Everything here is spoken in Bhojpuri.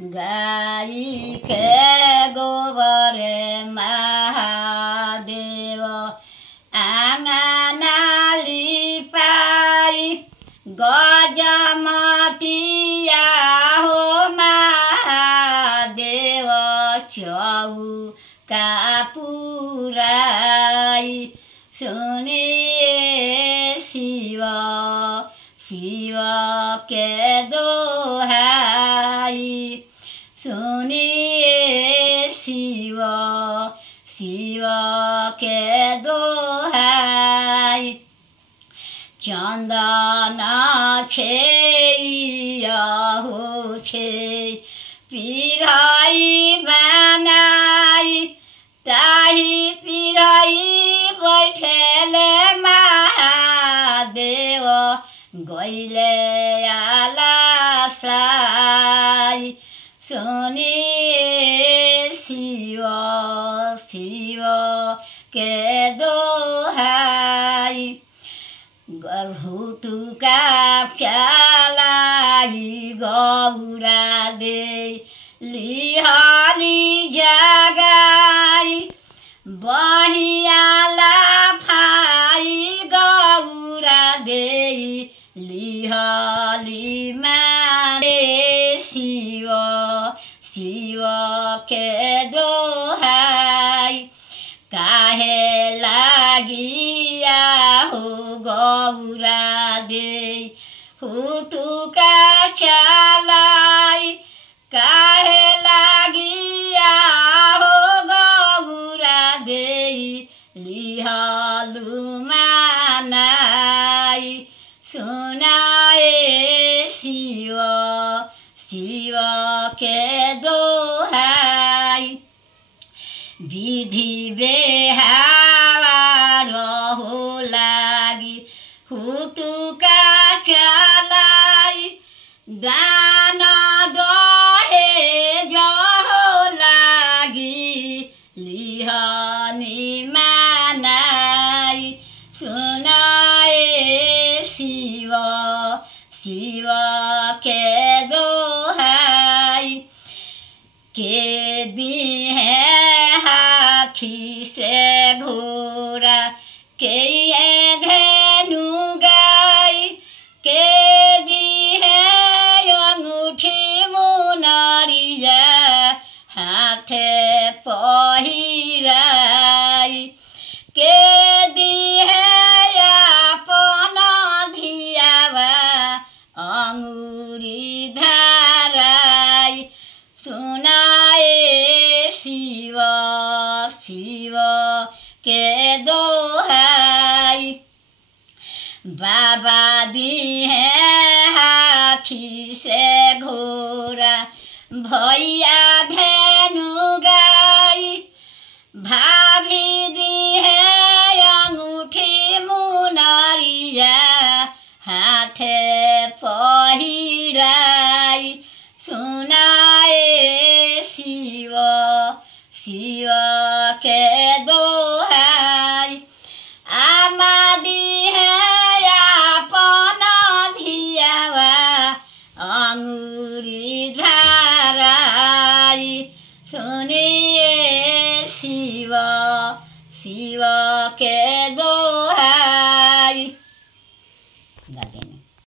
गाई के गोबर महादेव आँगना लिपाई गजमतिया हो महादेव चौका पुराई सुनिए शिव शिव के दोहाई सुनिए शिव शिव के दोहाई चंदन हो छे पिराई बनाई ताही पिराई बैठेले महादेव गईले आलासाई सुनिए शिव शिव के दोहाई गलहुटुका चालाई गौरा दे लिहाली जगाई बहियाला फाई गौरा दे लिहाली माने शिव शिव के दोहाई काहे लागिया हो गौरा दे हुटुका चालाई काहे लागिया हो गौरा दे लिहालु मानाई सुनाए शिव शिव के दोहाई विधि बेहार हो लागी हुटुका चालाई दान दहे जहो लागी लिहनी मानाई सुनाए शिव शिव के दोहाई के दिहे हाथी से घोड़ा के धेनु गाई के दिहे अंगूठी मुनरिया हाथे पहिराई के दिहे अपन धियावा अंगुरी धाराई सुनाए शिव शिव के दोहाई बाबा दिहे हाथी से घोड़ा भैया धेनु गाई भाभी दिहे अंगूठी मुनरिया हाथे पहिराई सुनाए शिव शिव के दो